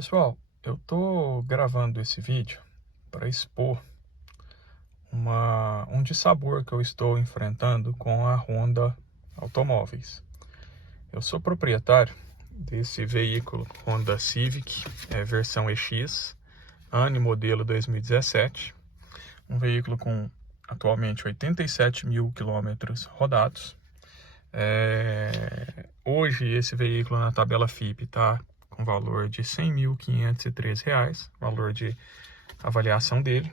Pessoal, eu tô gravando esse vídeo para expor um dissabor que eu estou enfrentando com a Honda Automóveis. Eu sou proprietário desse veículo Honda Civic, versão EX, ano e modelo 2017. Um veículo com atualmente 87 mil quilômetros rodados. Hoje esse veículo na tabela FIPE está com valor de R$ 100.513, valor de avaliação dele.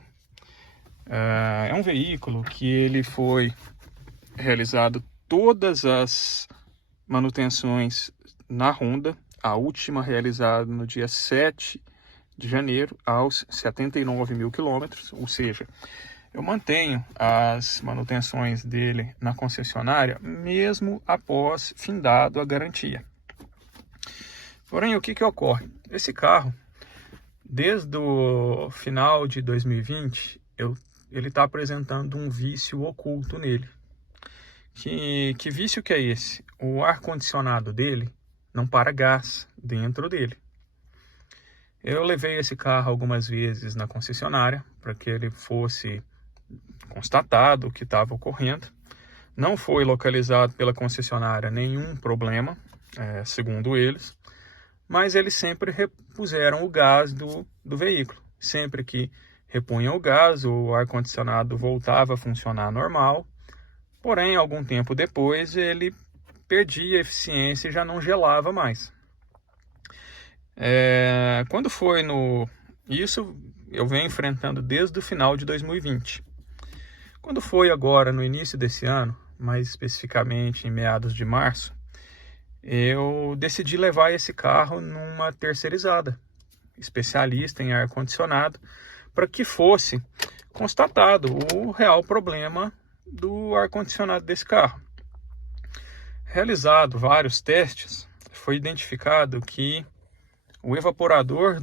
É um veículo que ele foi realizado todas as manutenções na Honda, a última realizada no dia 7 de janeiro aos 79 mil quilômetros, ou seja, eu mantenho as manutenções dele na concessionária mesmo após findado a garantia. Porém, o que ocorre? Esse carro, desde o final de 2020, ele está apresentando um vício oculto nele. Que vício que é esse? O ar-condicionado dele não para gás dentro dele. Eu levei esse carro algumas vezes na concessionária para que ele fosse constatado o que estava ocorrendo. Não foi localizado pela concessionária nenhum problema, segundo eles, mas eles sempre repuseram o gás do veículo. Sempre que repunham o gás, o ar-condicionado voltava a funcionar normal, porém, algum tempo depois, ele perdia eficiência e já não gelava mais. Quando foi Isso eu venho enfrentando desde o final de 2020. Quando foi agora no início desse ano, mais especificamente em meados de março, eu decidi levar esse carro numa terceirizada, especialista em ar-condicionado, para que fosse constatado o real problema do ar-condicionado desse carro. Realizado vários testes, foi identificado que o evaporador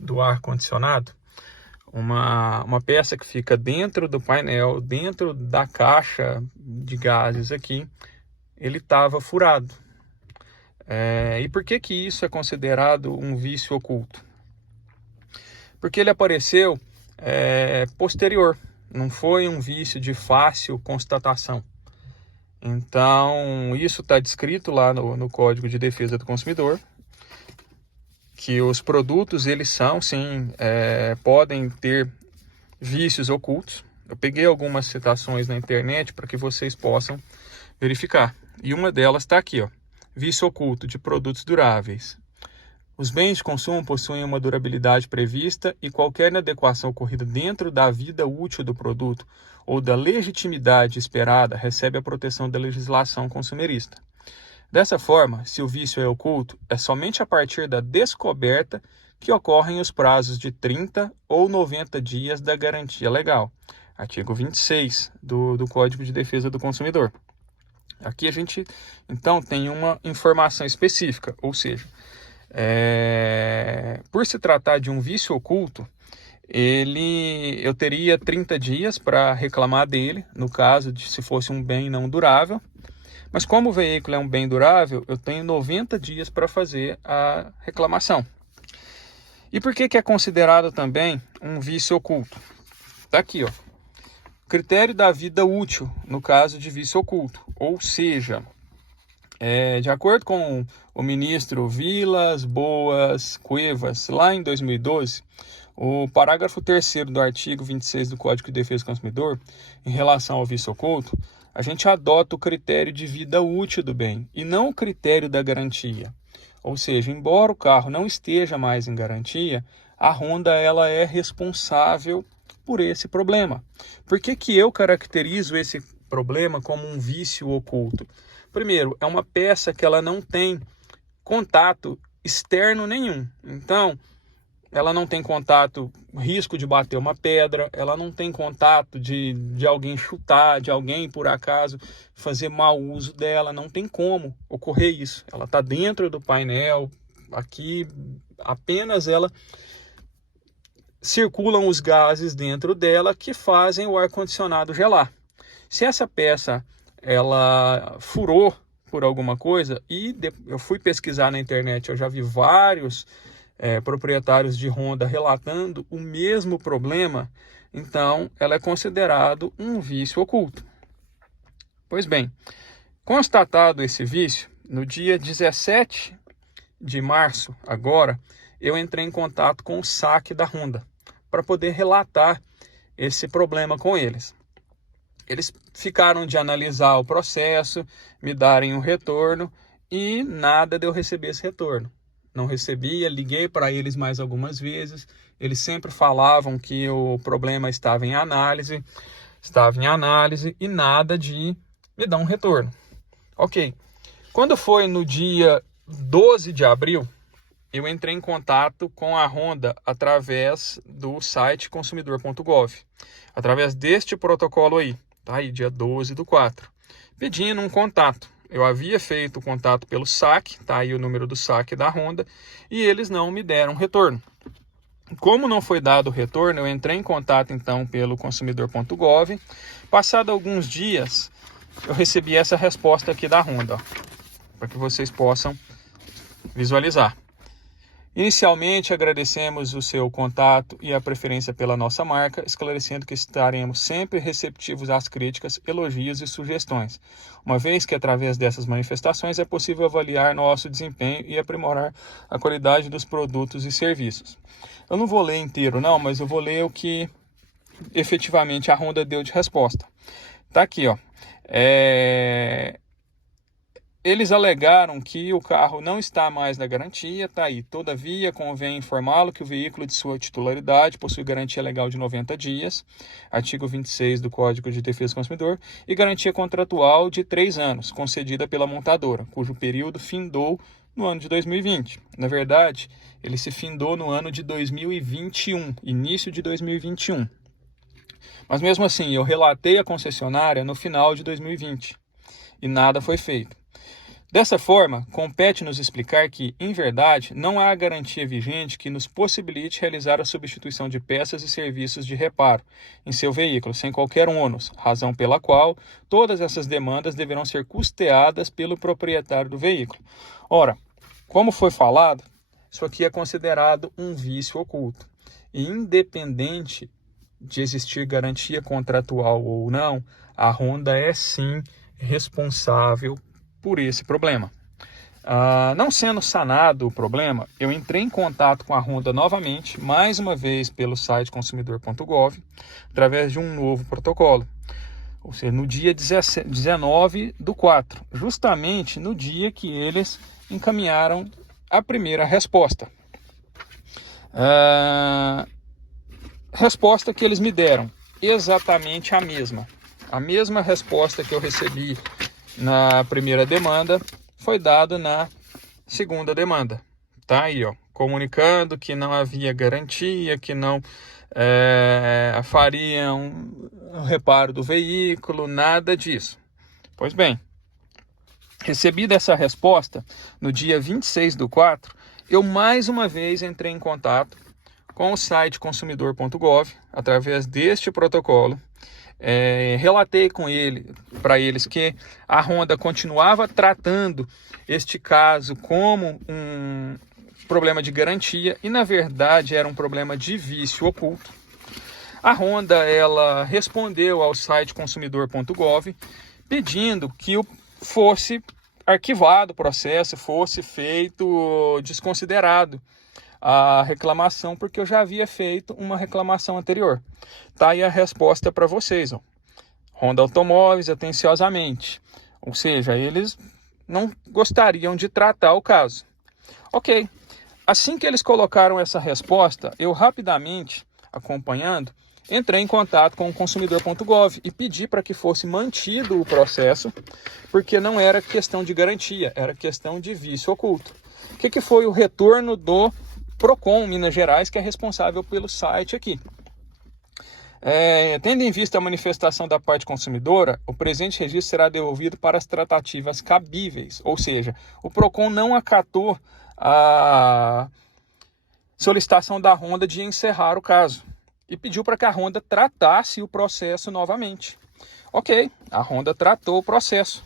do ar-condicionado, uma peça que fica dentro do painel, dentro da caixa de gases aqui, ele estava furado. E por que isso é considerado um vício oculto? Porque ele apareceu posterior, não foi um vício de fácil constatação. Então, isso está descrito lá no Código de Defesa do Consumidor, que os produtos, eles são, sim, podem ter vícios ocultos. Eu peguei algumas citações na internet para que vocês possam verificar. E uma delas está aqui, ó. Vício oculto de produtos duráveis. Os bens de consumo possuem uma durabilidade prevista e qualquer inadequação ocorrida dentro da vida útil do produto ou da legitimidade esperada recebe a proteção da legislação consumerista. Dessa forma, se o vício é oculto, é somente a partir da descoberta que ocorrem os prazos de 30 ou 90 dias da garantia legal. Artigo 26 do Código de Defesa do Consumidor. Aqui a gente, então, tem uma informação específica, ou seja, por se tratar de um vício oculto, eu teria 30 dias para reclamar dele, no caso de se fosse um bem não durável. Mas como o veículo é um bem durável, eu tenho 90 dias para fazer a reclamação. E por que é considerado também um vício oculto? Está aqui, ó. Critério da vida útil, no caso de vício oculto. Ou seja, de acordo com o ministro Vilas Boas Cuevas, lá em 2012, o parágrafo 3º do artigo 26 do Código de Defesa do Consumidor, em relação ao vício oculto, a gente adota o critério de vida útil do bem e não o critério da garantia. Ou seja, embora o carro não esteja mais em garantia, a Honda ela é responsável por esse problema. Por que eu caracterizo esse problema como um vício oculto? Primeiro, é uma peça que ela não tem contato externo nenhum. Então, ela não tem contato, risco de bater uma pedra, ela não tem contato de alguém chutar, de alguém, por acaso, fazer mau uso dela, não tem como ocorrer isso. Ela está dentro do painel, aqui apenas ela circulam os gases dentro dela que fazem o ar-condicionado gelar. Se essa peça ela furou por alguma coisa, e eu fui pesquisar na internet, eu já vi vários proprietários de Honda relatando o mesmo problema, então ela é considerado um vício oculto. Pois bem, constatado esse vício, no dia 17 de março, agora, eu entrei em contato com o saque da Honda para poder relatar esse problema com eles. Eles ficaram de analisar o processo, me darem um retorno e nada de eu receber esse retorno. Não recebia, liguei para eles mais algumas vezes, eles sempre falavam que o problema estava em análise e nada de me dar um retorno. Ok, quando foi no dia 12 de abril, eu entrei em contato com a Honda através do site consumidor.gov, através deste protocolo aí, tá aí, dia 12/4, pedindo um contato. Eu havia feito o contato pelo saque, tá aí o número do saque da Honda, e eles não me deram retorno. Como não foi dado o retorno, eu entrei em contato então pelo consumidor.gov. Passado alguns dias, eu recebi essa resposta aqui da Honda, para que vocês possam visualizar. Inicialmente, agradecemos o seu contato e a preferência pela nossa marca, esclarecendo que estaremos sempre receptivos às críticas, elogios e sugestões, uma vez que através dessas manifestações é possível avaliar nosso desempenho e aprimorar a qualidade dos produtos e serviços. Eu não vou ler inteiro não, mas eu vou ler o que efetivamente a Honda deu de resposta. Tá aqui, ó. Eles alegaram que o carro não está mais na garantia, tá aí. Todavia, convém informá-lo que o veículo de sua titularidade possui garantia legal de 90 dias, artigo 26 do Código de Defesa do Consumidor, e garantia contratual de 3 anos, concedida pela montadora, cujo período findou no ano de 2020. Na verdade, ele se findou no ano de 2021, início de 2021. Mas mesmo assim, eu relatei a concessionária no final de 2020 e nada foi feito. Dessa forma, compete-nos explicar que, em verdade, não há garantia vigente que nos possibilite realizar a substituição de peças e serviços de reparo em seu veículo, sem qualquer ônus, razão pela qual todas essas demandas deverão ser custeadas pelo proprietário do veículo. Ora, como foi falado, isso aqui é considerado um vício oculto. E independente de existir garantia contratual ou não, a Honda é sim responsável por esse problema. Não sendo sanado o problema, eu entrei em contato com a Honda novamente, mais uma vez pelo site consumidor.gov, através de um novo protocolo. Ou seja, no dia 19/4, justamente no dia que eles encaminharam a primeira resposta. Resposta que eles me deram, exatamente a mesma resposta que eu recebi na primeira demanda foi dado na segunda demanda. Tá aí, ó, comunicando que não havia garantia, que não fariam um reparo do veículo, nada disso. Pois bem, recebida essa resposta, no dia 26/4, eu mais uma vez entrei em contato com o site consumidor.gov, através deste protocolo. Relatei para eles que a Honda continuava tratando este caso como um problema de garantia e na verdade era um problema de vício oculto. A Honda ela respondeu ao site consumidor.gov pedindo que fosse arquivado o processo, fosse feito desconsiderado a reclamação, porque eu já havia feito uma reclamação anterior. Tá aí a resposta para vocês, ó. Honda Automóveis, atenciosamente. Ou seja, eles não gostariam de tratar o caso. Ok. Assim que eles colocaram essa resposta, eu rapidamente, acompanhando, entrei em contato com o consumidor.gov e pedi para que fosse mantido o processo, porque não era questão de garantia, era questão de vício oculto. O que foi o retorno do Procon Minas Gerais, que é responsável pelo site aqui? Tendo em vista a manifestação da parte consumidora, o presente registro será devolvido para as tratativas cabíveis, ou seja, o Procon não acatou a solicitação da Honda de encerrar o caso e pediu para que a Honda tratasse o processo novamente. Ok, a Honda tratou o processo,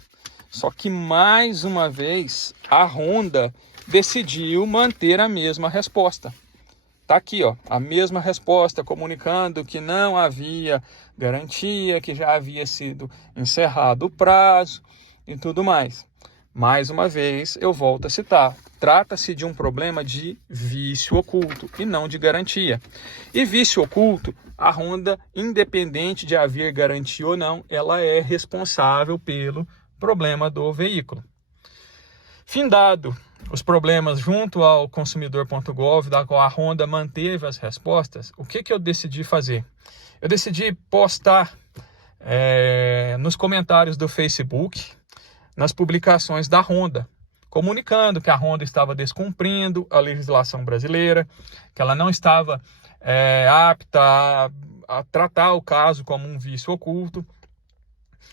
só que mais uma vez a Honda decidiu manter a mesma resposta. Está aqui, ó, a mesma resposta, comunicando que não havia garantia, que já havia sido encerrado o prazo e tudo mais. Mais uma vez, eu volto a citar, trata-se de um problema de vício oculto e não de garantia. E vício oculto, a Honda, independente de haver garantia ou não, ela é responsável pelo problema do veículo. Findado os problemas junto ao consumidor.gov, da qual a Honda manteve as respostas, o que eu decidi fazer? Eu decidi postar nos comentários do Facebook, nas publicações da Honda, comunicando que a Honda estava descumprindo a legislação brasileira, que ela não estava apta a tratar o caso como um vício oculto.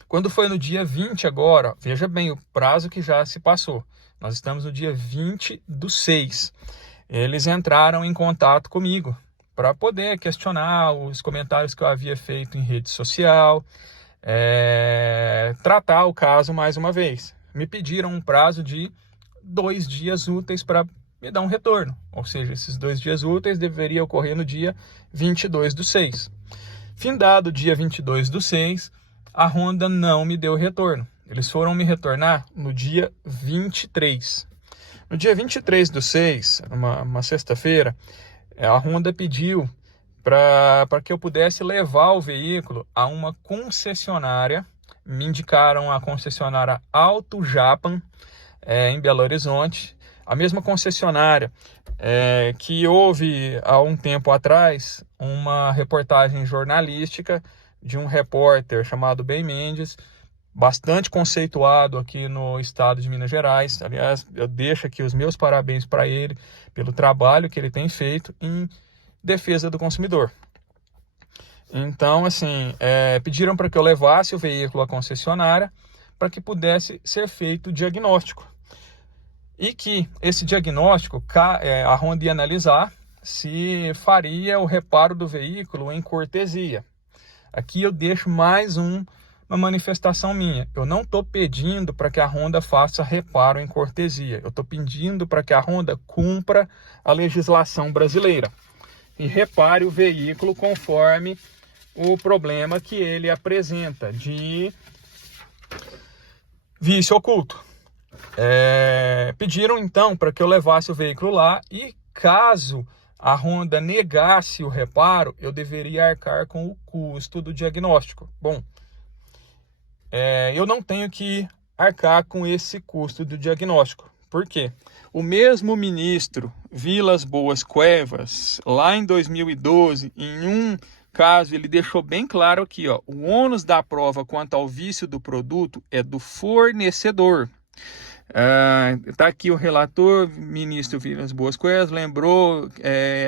Quando foi no dia 20 agora, veja bem o prazo que já se passou, nós estamos no dia 20/6, eles entraram em contato comigo para poder questionar os comentários que eu havia feito em rede social, tratar o caso mais uma vez. Me pediram um prazo de 2 dias úteis para me dar um retorno, ou seja, esses 2 dias úteis deveriam ocorrer no dia 22/6. Findado o dia 22/6, a Honda não me deu retorno. Eles foram me retornar no dia 23. No dia 23/6, uma sexta-feira, a Honda pediu para que eu pudesse levar o veículo a uma concessionária. Me indicaram a concessionária Auto Japan, em Belo Horizonte. A mesma concessionária que houve há um tempo atrás uma reportagem jornalística de um repórter chamado Ben Mendes, bastante conceituado aqui no estado de Minas Gerais. Aliás, eu deixo aqui os meus parabéns para ele pelo trabalho que ele tem feito em defesa do consumidor. Então, assim, pediram para que eu levasse o veículo à concessionária para que pudesse ser feito o diagnóstico. E que esse diagnóstico, a Honda ia analisar se faria o reparo do veículo em cortesia. Aqui eu deixo mais uma manifestação minha. Eu não estou pedindo para que a Honda faça reparo em cortesia. Eu estou pedindo para que a Honda cumpra a legislação brasileira e repare o veículo conforme o problema que ele apresenta de vício oculto. Pediram então para que eu levasse o veículo lá e, caso a Honda negasse o reparo, eu deveria arcar com o custo do diagnóstico. Bom, eu não tenho que arcar com esse custo do diagnóstico. Por quê? O mesmo ministro Vilas Boas Cuevas, lá em 2012, em um caso, ele deixou bem claro aqui, ó, o ônus da prova quanto ao vício do produto é do fornecedor. Está aqui o relator, ministro Vilas Boas Cuevas, lembrou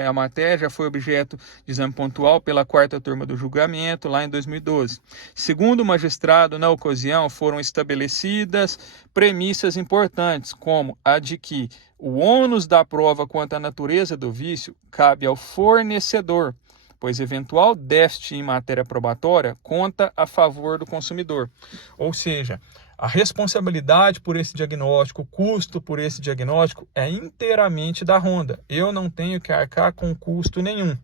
a matéria já foi objeto de exame pontual pela 4ª turma do julgamento, lá em 2012. Segundo o magistrado, na ocasião, foram estabelecidas premissas importantes, como a de que o ônus da prova quanto à natureza do vício cabe ao fornecedor, pois eventual déficit em matéria probatória conta a favor do consumidor. Ou seja, a responsabilidade por esse diagnóstico, o custo por esse diagnóstico é inteiramente da Honda. Eu não tenho que arcar com custo nenhum.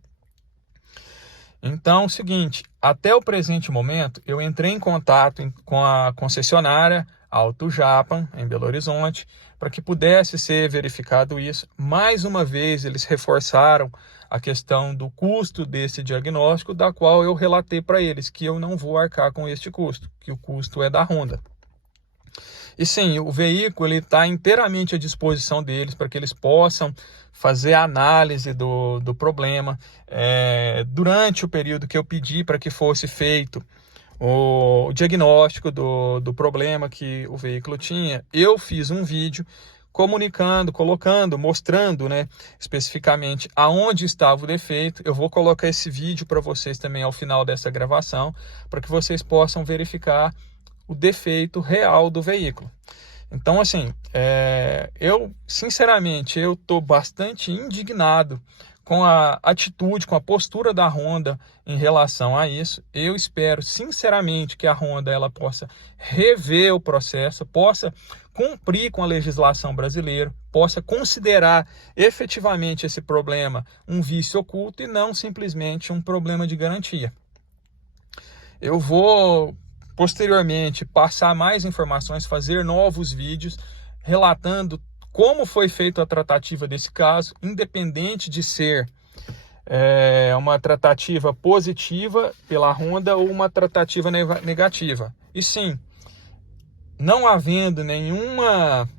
Então, é o seguinte, até o presente momento, eu entrei em contato com a concessionária Auto Japan, em Belo Horizonte, para que pudesse ser verificado isso. Mais uma vez, eles reforçaram a questão do custo desse diagnóstico, da qual eu relatei para eles que eu não vou arcar com este custo, que o custo é da Honda. E sim, o veículo está inteiramente à disposição deles para que eles possam fazer a análise do problema. Durante o período que eu pedi para que fosse feito o diagnóstico do problema que o veículo tinha, eu fiz um vídeo comunicando, mostrando, né, especificamente aonde estava o defeito. Eu vou colocar esse vídeo para vocês também ao final dessa gravação, para que vocês possam verificar o defeito real do veículo. Então, assim, sinceramente, eu estou bastante indignado com a atitude, com a postura da Honda em relação a isso. Eu espero, sinceramente, que a Honda ela possa rever o processo, possa cumprir com a legislação brasileira, possa considerar efetivamente esse problema um vício oculto e não simplesmente um problema de garantia. Eu vou posteriormente passar mais informações, fazer novos vídeos relatando como foi feita a tratativa desse caso, independente de ser uma tratativa positiva pela Honda ou uma tratativa negativa. E sim, não havendo nenhuma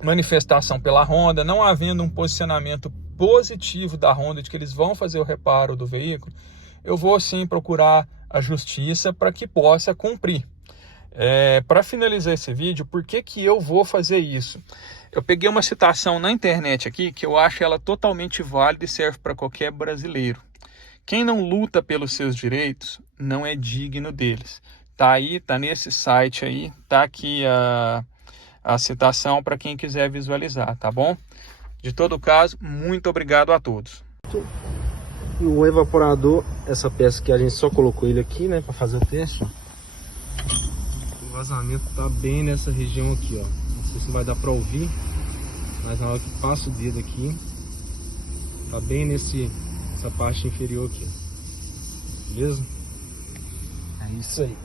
manifestação pela Honda, não havendo um posicionamento positivo da Honda de que eles vão fazer o reparo do veículo, eu vou sim procurar a justiça para que possa cumprir. Para finalizar esse vídeo, por que eu vou fazer isso? Eu peguei uma citação na internet aqui que eu acho ela totalmente válida e serve para qualquer brasileiro. Quem não luta pelos seus direitos não é digno deles. Tá aí, tá nesse site aí, tá aqui a citação para quem quiser visualizar, tá bom? De todo caso, muito obrigado a todos. E o evaporador, essa peça que a gente só colocou ele aqui, né, para fazer o teste, ó. O vazamento tá bem nessa região aqui, ó. Não sei se vai dar para ouvir, mas na hora que passa o dedo aqui, tá bem essa parte inferior aqui, beleza? É isso aí.